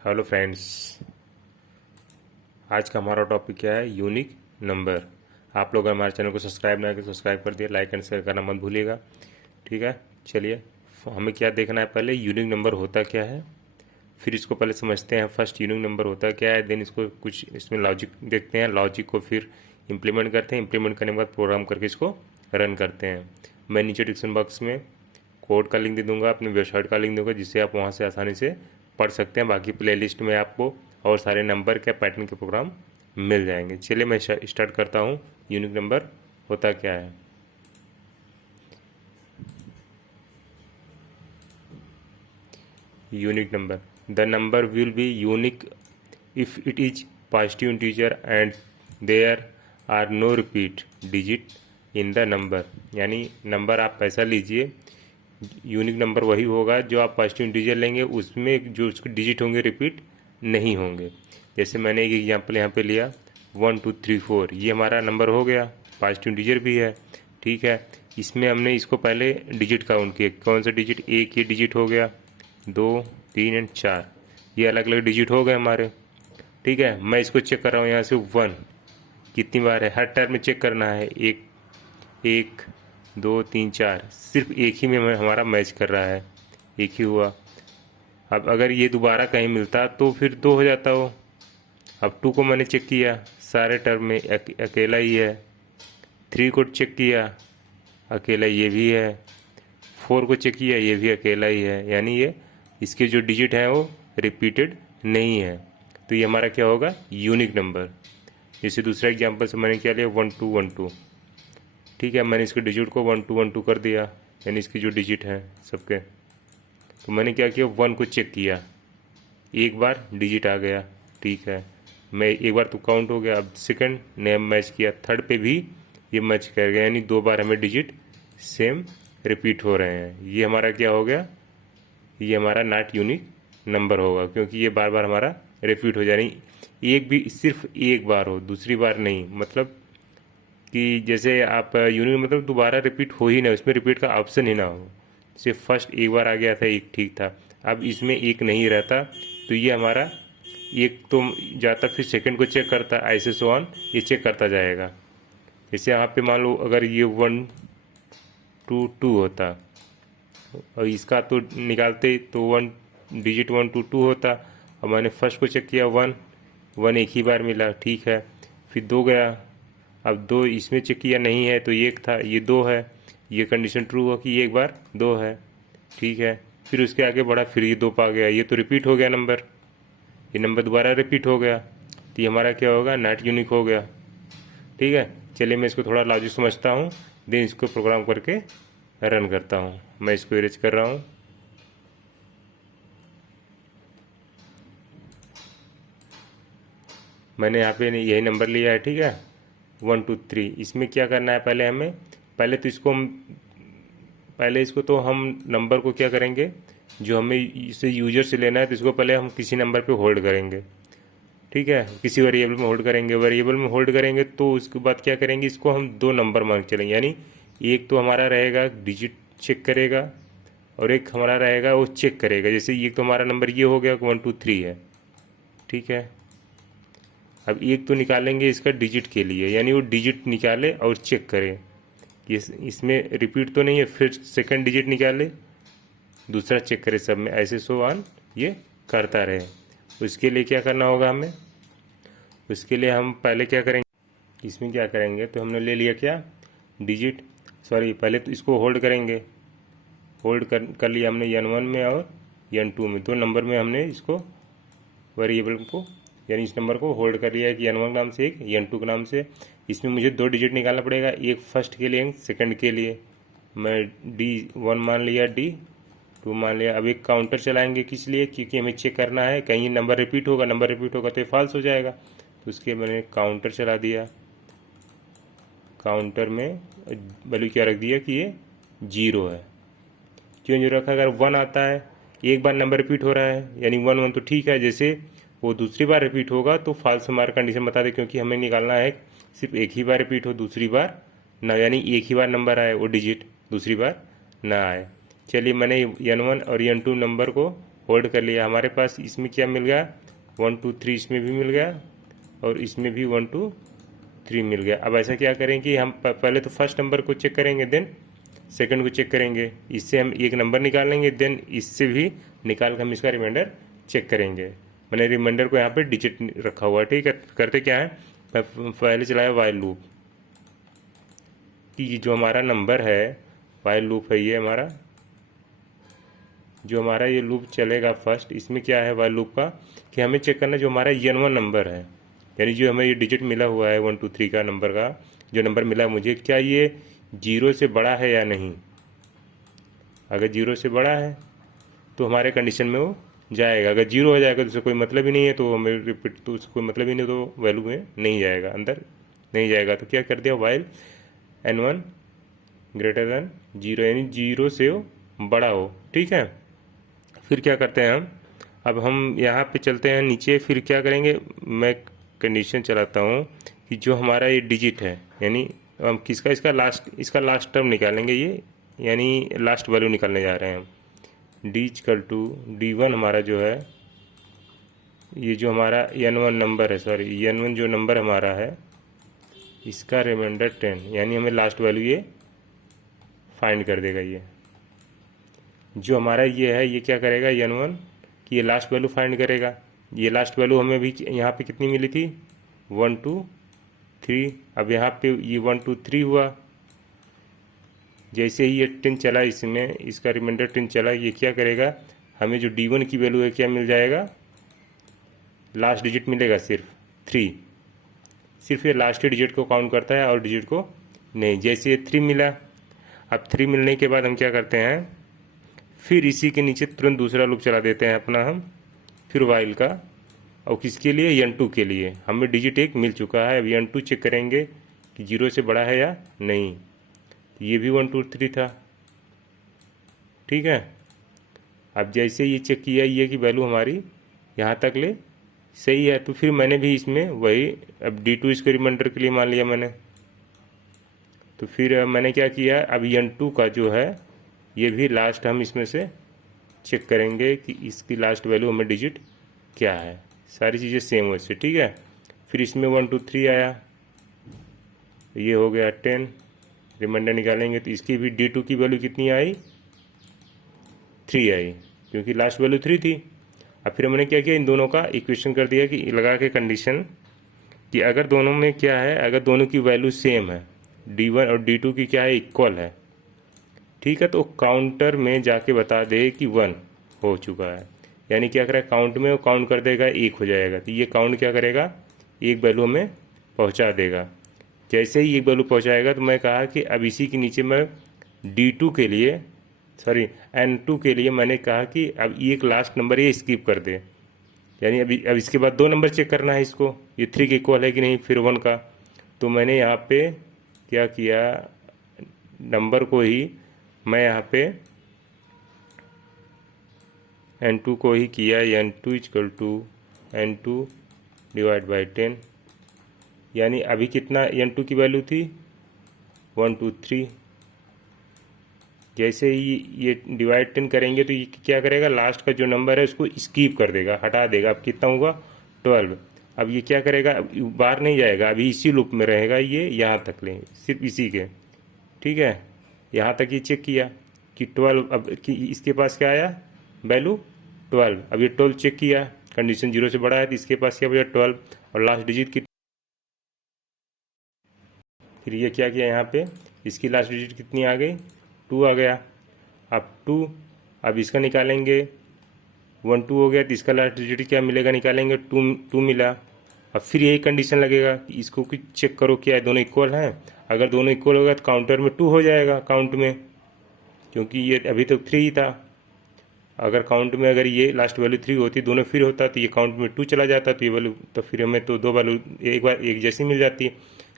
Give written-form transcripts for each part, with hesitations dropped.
Hello friends. आज का हमारा टॉपिक क्या है? Unique number. आप लोग हमारे चैनल को सब्सक्राइब ना करें, सब्सक्राइब कर दिए, लाइक एंड शेयर करना मत भूलिएगा। ठीक है, चलिए हमें क्या देखना है, पहले यूनिक नंबर होता क्या है, फिर इसको पहले समझते हैं। फर्स्ट यूनिक नंबर होता क्या है, देन इसको कुछ इसमें लॉजिक देखते हैं, लॉजिक को फिर इम्प्लीमेंट करते हैं, इम्प्लीमेंट करने के बाद प्रोग्राम करके इसको रन करते हैं। मैं नीचे डिस्क्रिप्शन बॉक्स में कोड का लिंक दे दूंगा, अपनी वेबसाइट का लिंक दूंगा, जिससे आप वहाँ से आसानी से पढ़ सकते हैं। बाकी प्लेलिस्ट में आपको और सारे नंबर के पैटर्न के प्रोग्राम मिल जाएंगे। चलिए मैं स्टार्ट करता हूँ। यूनिक नंबर होता क्या है? Unique number, the number will be unique if it is positive integer and there are no repeat digit in the number. यानी नंबर आप पैसा लीजिए, यूनिक नंबर वही होगा जो आप पॉजिटिव इंटीजर लेंगे, उसमें जो उसके डिजिट होंगे रिपीट नहीं होंगे। जैसे मैंने एक एग्जांपल यहाँ पे लिया 1234, ये हमारा नंबर हो गया, पॉजिटिव इंटीजर भी है। ठीक है, इसमें हमने इसको पहले डिजिट काउंट किया। कौन सा डिजिट? एक ये डिजिट हो गया, 2 3 एंड 4, ये अलग अलग डिजिट हो गए हमारे। ठीक है, मैं इसको चेक कर रहा हूँ यहाँ से 1 कितनी बार है, हर टर्म में चेक करना है। एक, एक, 2 3 4, सिर्फ एक ही में हमारा मैच कर रहा है, एक ही हुआ। अब अगर ये दोबारा कहीं मिलता तो फिर 2 हो जाता हो। अब 2 को मैंने चेक किया, सारे टर्म में अकेला ही है। 3 को चेक किया, अकेला ये भी है। 4 को चेक किया, ये भी अकेला ही है। यानी ये इसके जो डिजिट हैं वो रिपीटेड नहीं है, तो ये हमारा क्या होगा? Unique number. जैसे दूसरा एग्जांपल से मैंने क्या लिया 1212। ठीक है, मैंने इसके डिजिट को 1212 कर दिया, यानी इसके जो डिजिट हैं सबके। तो मैंने क्या किया, 1 को चेक किया, एक बार डिजिट आ गया। ठीक है, मैं एक बार तो काउंट हो गया। अब सेकंड ने मैच किया, थर्ड पे भी ये मैच कर गया, यानी 2 बार हमें डिजिट सेम रिपीट हो रहे हैं। ये हमारा क्या हो गया? ये हमारा नॉट यूनिक नंबर होगा, क्योंकि ये बार बार हमारा रिपीट हो जा रही। एक भी सिर्फ एक बार हो, दूसरी बार नहीं। मतलब कि जैसे आप यूनिक मतलब दोबारा रिपीट हो ही ना, उसमें रिपीट का ऑप्शन ही ना हो। सिर्फ फर्स्ट एक बार आ गया था, एक ठीक था, अब इसमें एक नहीं रहता, तो ये हमारा एक तो जाता, फिर सेकंड को चेक करता, ऐसे सो ऑन ये चेक करता जाएगा। जैसे यहाँ पे मान लो अगर ये 122 होता, और इसका तो निकालते तो 1 डिजिट 122 होता, और मैंने फर्स्ट को चेक किया 1 1 एक ही बार मिला। ठीक है, फिर 2 गया, अब 2 इसमें चेक किया, नहीं है तो ये एक था, ये 2 है, ये कंडीशन ट्रू हो कि ये एक बार 2 है। ठीक है, फिर उसके आगे बढ़ा, फिर ये 2 पा गया, ये तो रिपीट हो गया नंबर, ये नंबर दोबारा रिपीट हो गया, तो ये हमारा क्या होगा? नॉट यूनिक हो गया। ठीक है, चलिए मैं इसको थोड़ा लॉजिक समझता हूँ, देन इसको प्रोग्राम करके रन करता हूँ। मैं इसको इरेज कर रहा हूँ। मैंने यहाँ पे यही नंबर लिया है। ठीक है, 123। इसमें क्या करना है, पहले हमें पहले इसको तो हम नंबर को क्या करेंगे, जो हमें इसे यूजर से लेना है, तो इसको पहले हम किसी नंबर पे होल्ड करेंगे। ठीक है, किसी वेरिएबल में होल्ड करेंगे। वेरिएबल में होल्ड करेंगे तो उसके बाद क्या करेंगे, इसको हम 2 नंबर मान के चलेंगे। यानी एक तो हमारा रहेगा डिजिट चेक करेगा, और एक हमारा रहेगा वो चेक करेगा। जैसे ये तो हमारा नंबर ये हो गया 123 है। ठीक है, अब एक तो निकालेंगे इसका डिजिट के लिए, यानी वो डिजिट निकाले और चेक करे कि इसमें रिपीट तो नहीं है, फिर सेकंड डिजिट निकाले, दूसरा चेक करे, सब में ऐसे सो ऑन ये करता रहे। उसके लिए क्या करना होगा हमें? उसके लिए हम पहले क्या करेंगे, इसमें क्या करेंगे, तो हमने ले लिया क्या, डिजिट, सॉरी पहले तो इसको होल्ड करेंगे। होल्ड कर लिया हमने n1 में और n2 में, 2 नंबर में हमने इसको वेरिएबल को, यानी इस नंबर को होल्ड कर लिया है कि n1 नाम से, एक n2 के नाम से। इसमें मुझे 2 डिजिट निकालना पड़ेगा, एक फर्स्ट के लिए, एक सेकंड के लिए। मैं D1 मान लिया, D2 मान लिया। अब एक काउंटर चलाएंगे, किस लिए? क्योंकि हमें चेक करना है कहीं नंबर रिपीट होगा, नंबर रिपीट होगा तो ये फॉल्स हो जाएगा, तो उसके मैंने काउंटर चला दिया। काउंटर में वैल्यू क्या रख दिया कि ये 0 है। क्यों 0 रखा? अगर 1 आता है, एक बार नंबर रिपीट हो रहा है, यानी 1 1 तो ठीक है। जैसे वो दूसरी बार रिपीट होगा तो फॉल्स हमारा कंडीशन बता दे, क्योंकि हमें निकालना है सिर्फ एक ही बार रिपीट हो, दूसरी बार ना, यानी एक ही बार नंबर आए वो डिजिट, दूसरी बार ना आए। चलिए मैंने n1 और n2 नंबर को होल्ड कर लिया, हमारे पास इसमें क्या मिल गया 1 2 3, इसमें भी मिल गया और इसमें भी 1 2 3 मिल गया। अब ऐसा क्या करें कि हम पहले तो फर्स्ट नंबर को चेक करेंगे, देन सेकंड को चेक करेंगे, इससे हम एक नंबर निकाल लेंगे, देन इससे भी निकाल कर हम इसका रिमाइंडर चेक करेंगे। मैंने रिमाइंडर को यहाँ पे डिजिट रखा हुआ है, ठीक है। करते क्या है, पहले चलाया वाइल लूप कि जो हमारा नंबर है, वाइल लूप है ये हमारा, जो हमारा ये लूप चलेगा फर्स्ट, इसमें क्या है वाइल लूप का कि हमें चेक करना जो हमारा n1 नंबर है, यानी जो हमें ये डिजिट मिला हुआ है 1 2 3 का नंबर का जो नंबर मिला है मुझे, क्या ये 0 से बड़ा है या नहीं। अगर 0 से बड़ा है तो हमारे कंडीशन में वो जाएगा, अगर 0 हो जाएगा तो उससे कोई मतलब ही नहीं है, तो हमें रिपीट, तो उससे कोई मतलब ही नहीं, तो वैल्यू में नहीं जाएगा, अंदर नहीं जाएगा। तो क्या कर दिया, वाइल n1 ग्रेटर देन 0, यानी 0 से बड़ा हो, ठीक है। फिर क्या करते हैं अब हम यहाँ पे चलते हैं नीचे, फिर क्या करेंगे, मैं कंडीशन चलाता हूँ कि जो हमारा ये डिजिट है, यानी हम किसका, इसका लास्ट टर्म निकालेंगे ये, यानी लास्ट वैल्यू निकालने जा रहे हैं हम। डी इक्वल टू D1 हमारा जो है, ये जो हमारा n1 नंबर है, सॉरी n1 जो नंबर हमारा है, इसका रिमाइंडर 10, यानी हमें लास्ट वैल्यू ये फाइंड कर देगा। ये जो हमारा ये है, ये क्या करेगा n1 कि ये लास्ट वैल्यू फाइंड करेगा। ये लास्ट वैल्यू हमें भी यहाँ पे कितनी मिली थी 1 2 3, अब यहाँ पे ये 1 2 3 हुआ। जैसे ही ये 10 चला, इसमें इसका रिमाइंडर 10 चला, ये क्या करेगा, हमें जो D1 की वैल्यू है क्या मिल जाएगा, लास्ट डिजिट मिलेगा सिर्फ 3, सिर्फ ये लास्ट डिजिट को काउंट करता है और डिजिट को नहीं। जैसे ये 3 मिला, अब 3 मिलने के बाद हम क्या करते हैं, फिर इसी के नीचे तुरंत दूसरा लूप चला देते हैं अपना हम, फिर वाइल का, और किसके लिए n2 के लिए, हमें डिजिट 1 मिल चुका है। अब n2 चेक करेंगे कि 0 से बड़ा है या नहीं, ये भी 1 2 3 था, ठीक है। अब जैसे ये चेक किया ये कि वैल्यू हमारी यहाँ तक ले सही है, तो फिर मैंने भी इसमें वही, अब D2 इसको रिमाइंडर के लिए मान लिया मैंने, तो फिर मैंने क्या किया, अब n2 का जो है ये भी लास्ट हम इसमें से चेक करेंगे कि इसकी लास्ट वैल्यू हमें डिजिट क्या है, सारी चीज़ें सेम वैसे, ठीक है। फिर इसमें 1 2 3 आया, ये हो गया 10, रिमाइंडर निकालेंगे तो इसकी भी D2 की वैल्यू कितनी आई 3 आई, क्योंकि लास्ट वैल्यू 3 थी। अब फिर हमने क्या किया, इन दोनों का इक्वेशन कर दिया कि लगा के कंडीशन कि अगर दोनों में क्या है, अगर दोनों की वैल्यू सेम है, D1 और D2 की क्या है इक्वल है, ठीक है, तो काउंटर में जाके बता दे कि 1 हो चुका है, यानी क्या करेगा काउंट में वो काउंट कर देगा 1 हो जाएगा, तो ये काउंट क्या करेगा एक वैल्यू हमें पहुंचा देगा। जैसे ही एक वैल्यू पहुंचाएगा तो मैं कहा कि अब इसी के नीचे मैं D2 के लिए, सॉरी n2 के लिए मैंने कहा कि अब एक लास्ट नंबर ये स्किप कर दे, यानी अब इसके बाद 2 नंबर चेक करना है इसको, ये 3 के इक्वल है कि नहीं, फिर 1 का। तो मैंने यहाँ पे क्या किया, नंबर को ही मैं यहाँ पे n2 को ही किया, n2 equal to n2 divide by 10, यानी अभी कितना n2 की वैल्यू थी 1 2 3। जैसे ही ये डिवाइड 10 करेंगे तो ये क्या करेगा, लास्ट का जो नंबर है उसको स्कीप कर देगा, हटा देगा। अब कितना होगा 12। अब ये क्या करेगा, बाहर नहीं जाएगा, अभी इसी लूप में रहेगा, ये यहाँ तक लें सिर्फ इसी के, ठीक है। यहाँ तक ये चेक किया कि 12, अब कि इसके पास क्या आया वैल्यू 12, अब ये 12 चेक किया, कंडीशन 0 से बड़ा है तो इसके पास क्या बचा 12, और लास्ट डिजिट की, फिर ये क्या किया यहाँ पे, इसकी लास्ट डिजिट कितनी आ गई 2 आ गया। अब 2, अब इसका निकालेंगे 1 2 हो गया, तो इसका लास्ट डिजिट क्या मिलेगा, निकालेंगे 2 मिला। अब फिर यही कंडीशन लगेगा कि इसको कुछ चेक करो क्या है दोनों इक्वल हैं, अगर दोनों इक्वल होगा तो काउंटर में 2 हो जाएगा काउंट में, क्योंकि ये अभी तक 3 ही था। अगर काउंट में अगर ये लास्ट वैल्यू 3 होती, दोनों फिर होता तो ये काउंट में 2 चला जाता, तो ये वैल्यू, तो फिर हमें तो 2 वैल्यू एक बार एक जैसी मिल जाती,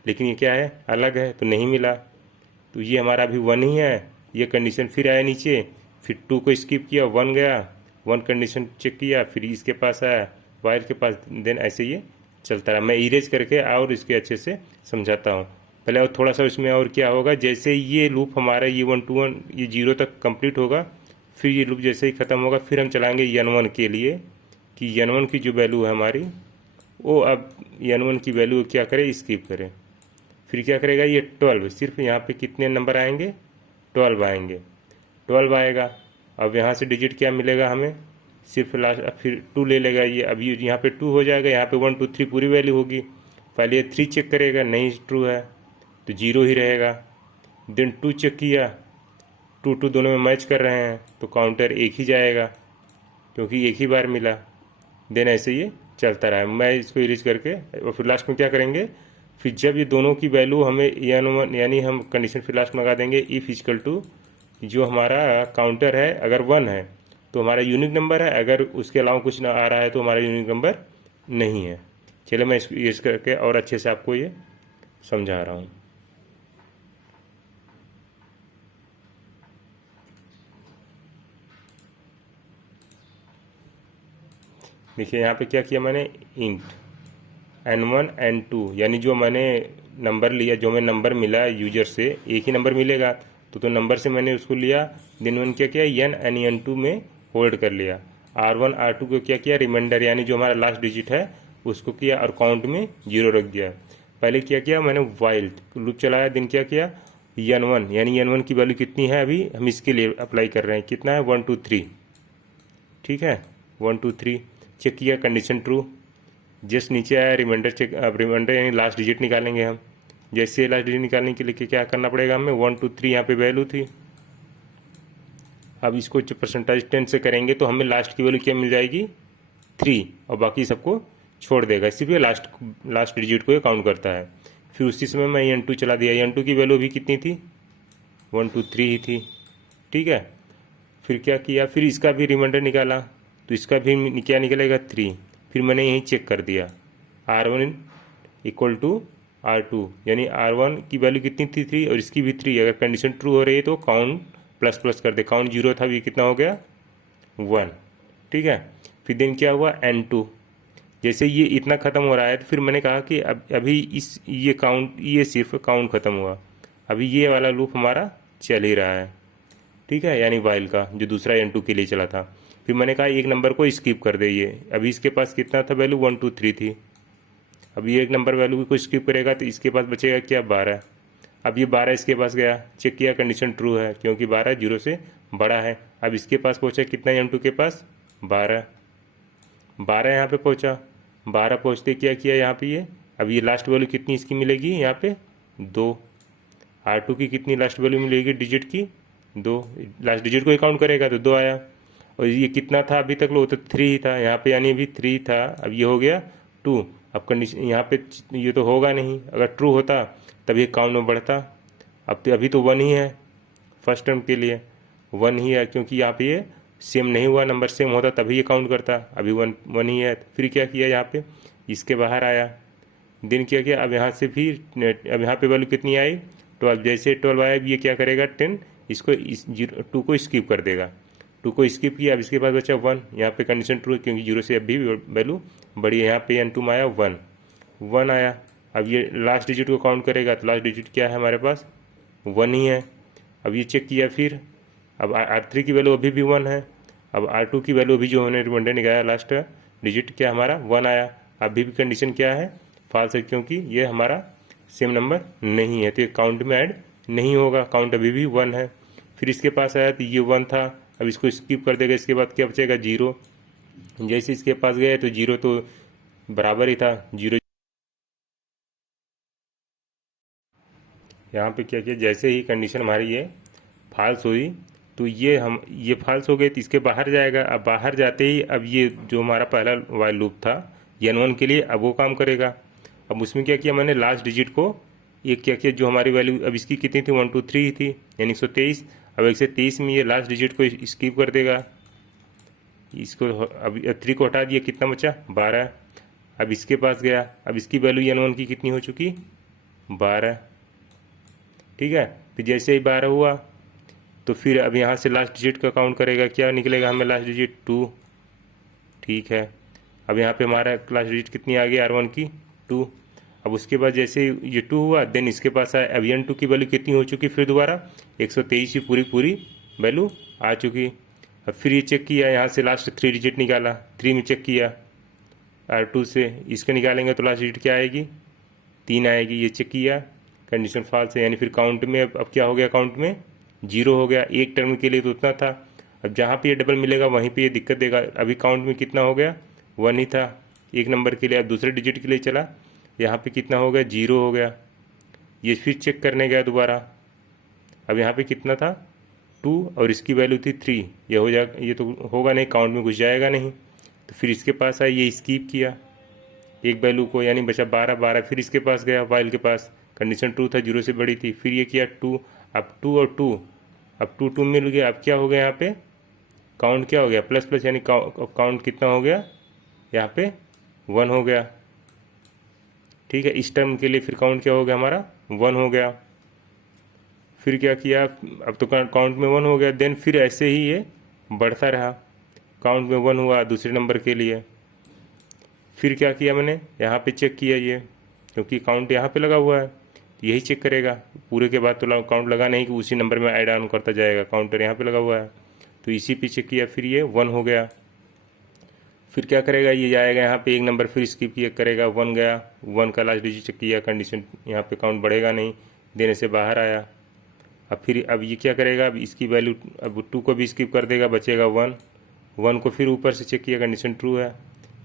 लेकिन ये क्या है अलग है तो नहीं मिला। तो ये हमारा अभी 1 ही है, ये कंडीशन फिर आया नीचे, फिर 2 को स्किप किया 1 गया, 1 कंडीशन चेक किया, फिर इसके पास आया वाइल के पास, देन ऐसे ये चलता रहा। मैं इरेज करके और इसके अच्छे से समझाता हूँ पहले, और थोड़ा सा इसमें और क्या होगा, जैसे ये लूप हमारा ये 1 2 1 ये 0 तक कंप्लीट होगा, फिर ये लूप जैसे ही ख़त्म होगा फिर हम चलाएंगे n1 के लिए कि n1 की जो वैल्यू है हमारी वो अब n1 की वैल्यू क्या करे, स्किप करे। फिर क्या करेगा ये 12, सिर्फ यहाँ पे कितने नंबर आएंगे, 12 आएंगे, 12 आएगा। अब यहाँ से डिजिट क्या मिलेगा हमें, सिर्फ लास्ट, फिर 2 ले लेगा ये। अब ये यहाँ पे 2 हो जाएगा, यहाँ पे 1 2 3 पूरी वैल्यू होगी। पहले ये 3 चेक करेगा, नहीं ट्रू है तो 0 ही रहेगा। देन 2 चेक किया, 2 2 दोनों में मैच कर रहे हैं तो काउंटर एक ही जाएगा क्योंकि एक ही बार मिला। देन ऐसे ये चलता रहा। मैं इसको इरेज करके और फिर लास्ट में क्या करेंगे, फिर जब ये दोनों की वैल्यू हमें n1 यानी हम कंडीशन फिर लास्ट में लगा देंगे इफ इक्वल टू जो हमारा काउंटर है अगर 1 है तो हमारा यूनिक नंबर है, अगर उसके अलावा कुछ ना आ रहा है तो हमारा यूनिक नंबर नहीं है। चलो मैं इसको यूज करके और अच्छे से आपको ये समझा रहा हूँ। देखिए यहाँ पे क्या किया मैंने, इंट n1 n2 यानी जो मैंने नंबर लिया, जो मैं नंबर मिला यूजर से, एक ही नंबर मिलेगा तो नंबर से मैंने उसको लिया। दिन मैंने क्या किया, n2 में होल्ड कर लिया। r1 r2 को क्या किया, रिमाइंडर यानी जो हमारा लास्ट डिजिट है उसको किया और काउंट में 0 रख दिया। पहले क्या किया मैंने, वाइल लूप चलाया। दिन क्या किया, n1 यानी n1 की वैल्यू कितनी है, अभी हम इसके लिए अप्लाई कर रहे हैं, कितना है 1 2 3, ठीक है 1 2 3 चेक किया, कंडीशन ट्रू। जस्ट नीचे आया रिमाइंडर चेक, अब रिमाइंडर यानी लास्ट डिजिट निकालेंगे हम। जैसे लास्ट डिजिट निकालने के लिए क्या करना पड़ेगा हमें, 1 2 3 यहाँ पे वैल्यू थी। अब इसको परसेंटेज 10 से करेंगे तो हमें लास्ट की वैल्यू क्या मिल जाएगी, 3, और बाकी सबको छोड़ देगा, इसीलिए लास्ट डिजिट को ये काउंट करता है। फिर उसी समय मैं n2 चला दिया, n2 की वैल्यू भी कितनी थी, 1 2 3 ही थी, ठीक है। फिर क्या किया, फिर इसका भी रिमाइंडर निकाला तो इसका भी क्या निकलेगा 3। फिर मैंने यहीं चेक कर दिया r1 इक्वल टू r2 यानी r1 की वैल्यू कितनी थी 3 और इसकी भी 3। अगर कंडीशन ट्रू हो रही है तो काउंट प्लस प्लस कर दे, काउंट 0 था, ये कितना हो गया 1, ठीक है। फिर दिन क्या हुआ n2, जैसे ये इतना ख़त्म हो रहा है तो फिर मैंने कहा कि अभी ये सिर्फ काउंट ख़त्म हुआ, अभी ये वाला लूप हमारा चल ही रहा है, ठीक है, यानी वाइल का जो दूसरा n2 के लिए चला था। फिर मैंने कहा एक नंबर को स्किप कर दे, ये अभी इसके पास कितना था वैल्यू 1 2 3 थी। अब ये एक नंबर वैल्यू को स्किप करेगा तो इसके पास बचेगा क्या 12। अब ये 12 इसके पास गया, चेक किया कंडीशन ट्रू है क्योंकि 12 0 से बड़ा है। अब इसके पास पहुंचा कितना, m2 के पास 12, 12 यहाँ पे पहुंचा। 12 पहुंचते क्या किया यहाँ पे ये, अब ये लास्ट वैल्यू कितनी इसकी मिलेगी यहाँ पे 2। r2 की कितनी लास्ट वैल्यू मिलेगी डिजिट की 2, लास्ट डिजिट को ही काउंट करेगा तो 2 आया। और ये कितना था अभी तक लो, तो 3 ही था यहाँ पे, यानी अभी 3 था, अब ये हो गया 2। अब कंडीशन यहाँ पे ये तो होगा नहीं, अगर ट्रू होता तब ये काउंट में बढ़ता। अब तो अभी तो 1 ही है, फर्स्ट टर्म के लिए 1 ही है क्योंकि यहाँ पे ये सेम नहीं हुआ, नंबर सेम होता तभी ये काउंट करता, अभी 1 ही है। फिर क्या किया यहाँ पे, इसके बाहर आया। दिन क्या किया, अब यहाँ से भी अब यहाँ पे वैल्यू कितनी आई 12, जैसे 12 आया ये क्या करेगा 10, इसको 2 को स्किप कर देगा, 2 को स्किप किया। अब इसके बाद बचा 1, यहाँ पे कंडीशन ट्रू क्योंकि 0 से अभी वैल्यू बड़ी है। यहाँ पे n2 में आया 1 आया। अब ये लास्ट डिजिट को काउंट करेगा तो लास्ट डिजिट क्या है हमारे पास 1 ही है। अब ये चेक किया, फिर अब r3 की वैल्यू अभी भी 1 है। अब r2 की वैल्यू अभी जो हमने रिमाइंडर निकाला लास्ट डिजिट क्या हमारा 1 आया। अभी भी कंडीशन क्या है, फॉल्स है क्योंकि ये हमारा सेम नंबर नहीं है तो ये काउंट में ऐड नहीं होगा, काउंट अभी भी 1 है। फिर इसके पास आया तो ये 1 था, अब इसको स्किप कर देगा, इसके बाद क्या बचेगा 0। जैसे इसके पास गए तो 0 तो बराबर ही था 0। यहाँ पे क्या किया, जैसे ही कंडीशन हमारी ये फॉल्स हुई तो ये फॉल्स हो गई तो इसके बाहर जाएगा। अब बाहर जाते ही अब ये जो हमारा पहला वाइल लूप था n1 के लिए अब वो काम करेगा। अब उसमें क्या किया मैंने, लास्ट डिजिट को ये क्या किया, जो हमारी वैल्यू अब इसकी कितनी थी 1 2 3 ही थी यानी 123। अब 123 में ये लास्ट डिजिट को स्किप कर देगा, इसको अब 3 को हटा दिया, कितना बचा 12। अब इसके पास गया, अब इसकी वैल्यू n1 की कितनी हो चुकी 12, ठीक है। फिर जैसे ही 12 हुआ तो फिर अब यहाँ से लास्ट डिजिट का काउंट करेगा, क्या निकलेगा हमें लास्ट डिजिट 2, ठीक है। अब यहाँ पे हमारा लास्ट डिजिट कितनी आ गई r1 की 2। अब उसके बाद जैसे ये 2 हुआ देन इसके पास आया, अब n2 की वैल्यू कितनी हो चुकी फिर दोबारा 123 की पूरी वैल्यू आ चुकी। अब फिर ये चेक किया, यहाँ से लास्ट 3 डिजिट निकाला, 3 में चेक किया, R2 से इसके निकालेंगे तो लास्ट डिजिट क्या आएगी, 3 आएगी। ये चेक किया, कंडीशन फॉल्स है, यानी फिर काउंट में अब क्या हो गया, काउंट में 0 हो गया। एक टर्म के लिए तो उतना था, अब जहाँ पे ये डबल मिलेगा वहीं पे ये दिक्कत देगा। अभी काउंट में कितना हो गया, 1 ही था एक नंबर के लिए। अब दूसरे डिजिट के लिए चला, यहाँ पे कितना हो गया, 0 हो गया। ये फिर चेक करने गया दोबारा, अब यहाँ पे कितना था, 2 और इसकी वैल्यू थी 3। ये हो जा, ये तो होगा नहीं, काउंट में घुस जाएगा नहीं। तो फिर इसके पास आया, ये स्किप किया एक वैल्यू को, यानी बचा 12। फिर इसके पास गया, वाइल के पास, कंडीशन ट्रू था, 0 से बड़ी थी। फिर ये किया 2, अब 2 और 2, अब 2 मिल गया। अब क्या हो गया, यहाँ पे काउंट क्या हो गया, प्लस प्लस, यानी काउंट कितना हो गया, यहाँ पे 1 हो गया। ठीक है, इस टर्म के लिए फिर काउंट क्या हो गया, हमारा 1 हो गया। फिर क्या किया, अब तो काउंट में 1 हो गया। देन फिर ऐसे ही ये बढ़ता रहा, काउंट में 1 हुआ दूसरे नंबर के लिए। फिर क्या किया मैंने, यहाँ पे चेक किया ये, क्योंकि काउंट यहाँ पे लगा हुआ है, यही चेक करेगा पूरे के बाद। तो काउंट लगा नहीं कि उसी नंबर में ऐड ऑन करता जाएगा, काउंटर यहाँ पे लगा हुआ है, तो इसी पे चेक किया। फिर ये 1 हो गया। फिर क्या करेगा, ये जाएगा यहाँ पे एक नंबर, फिर स्किप किया करेगा, 1 गया, 1 का लास्ट डिजिट चेक किया, कंडीशन यहाँ पे काउंट बढ़ेगा नहीं, देने से बाहर आया। अब ये क्या करेगा, अब इसकी वैल्यू, अब 2 को भी स्किप कर देगा, बचेगा 1 को फिर ऊपर से चेक किया, कंडीशन ट्रू है।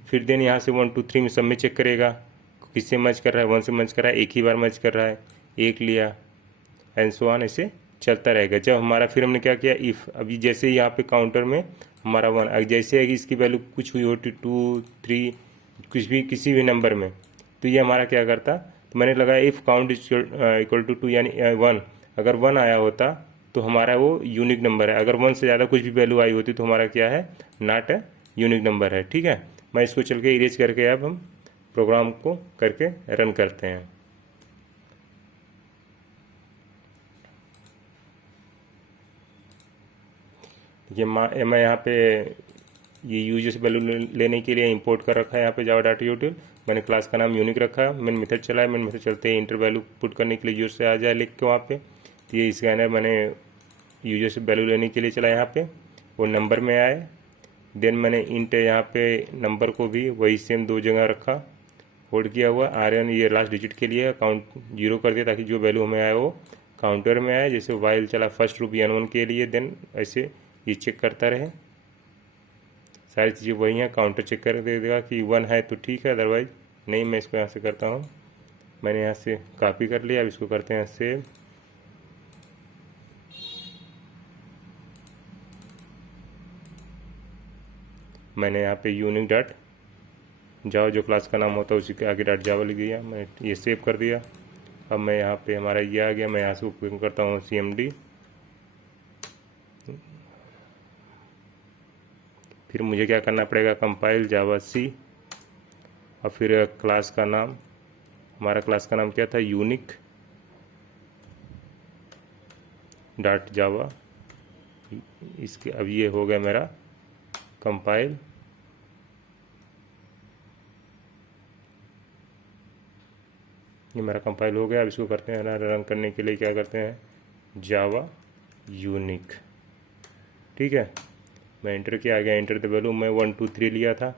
फिर देन यहाँ से 1 2 3 में सब में चेक करेगा, किससे मैच कर रहा है, 1 से मैच कर रहा है, एक ही बार मैच कर रहा है, एक लिया, एंड सो ऑन, ऐसे चलता रहेगा। जब हमारा, फिर हमने क्या किया, इफ़, अभी जैसे यहाँ पे काउंटर में हमारा 1, जैसे है कि इसकी वैल्यू कुछ हुई होती 2 3 कुछ भी किसी भी नंबर में, तो ये हमारा क्या करता, तो मैंने लगाया if count is equal to 2 यानी 1, अगर 1 आया होता तो हमारा वो यूनिक नंबर है। अगर 1 से ज़्यादा कुछ भी वैल्यू आई होती तो हमारा क्या है, नॉट है, यूनिक नंबर है। ठीक है, मैं इसको चल के इरेज करके अब हम प्रोग्राम को करके रन करते हैं। ये मैं यहाँ पे ये यूजर वैल्यू लेने के लिए इंपोर्ट कर रखा है यहाँ पे जावा डाटा यूटिल। मैंने क्लास का नाम यूनिक रखा है, मैंने मेथड चलाया, मैंने मेथड चलते ही इंटर वैल्यू पुट करने के लिए यूजर से आ जाए लिख के वहाँ पे। तो ये स्कैनर मैंने यूजर से वैल्यू लेने के लिए चला यहाँ पे, वो नंबर में आए। देन मैंने इंट यहाँ पे नंबर को भी वही सेम 2 जगह रखा, होल्ड किया हुआ, RN ये लास्ट डिजिट के लिए काउंट 0 कर दिया ताकि जो वैल्यू हमें आए वो काउंटर में आए। जैसे वाइल चला फर्स्ट लूप N1 के लिए, देन ऐसे ये चेक करता रहे, सारी चीज़ें वही हैं। काउंटर चेक कर दे देगा कि 1 है तो ठीक है, अदरवाइज नहीं। मैं इसको यहाँ से करता हूँ, मैंने यहाँ से कॉपी कर लिया, अब इसको करते हैं सेव। मैंने यहाँ पे यूनिक डॉट जावा जो क्लास का नाम होता है उसी के आगे डॉट जावा लिख दिया, मैं ये सेव कर दिया। अब मैं यहाँ पे हमारा ये आ गया, मैं यहाँ से उपयोग करता हूँ CMD। फिर मुझे क्या करना पड़ेगा, कंपाइल जावा C, और फिर क्लास का नाम, हमारा क्लास का नाम क्या था, यूनिक डॉट जावा। इसके अब ये हो गया मेरा कंपाइल। ये मेरा कंपाइल हो गया। अब इसको करते हैं ना, रन करने के लिए क्या करते हैं, जावा यूनिक। ठीक है, मैं इंटर किया, आ गया इंटर द वैल्यू, मैं 1 2 3 लिया था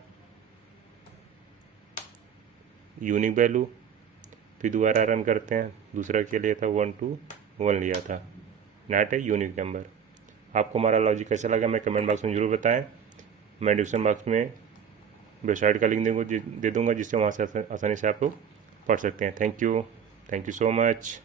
यूनिक वैल्यू। फिर दोबारा रन करते हैं, दूसरा के लिए था 1 2 1 लिया था, नॉट ए यूनिक नंबर। आपको हमारा लॉजिक कैसा लगा मैं कमेंट बॉक्स में ज़रूर बताएं। मैं डिस्क्रिप्शन बॉक्स में वेबसाइट का लिंक दे दूँगा, जिससे वहाँ से आसानी से आप लोग पढ़ सकते हैं। Thank you so much.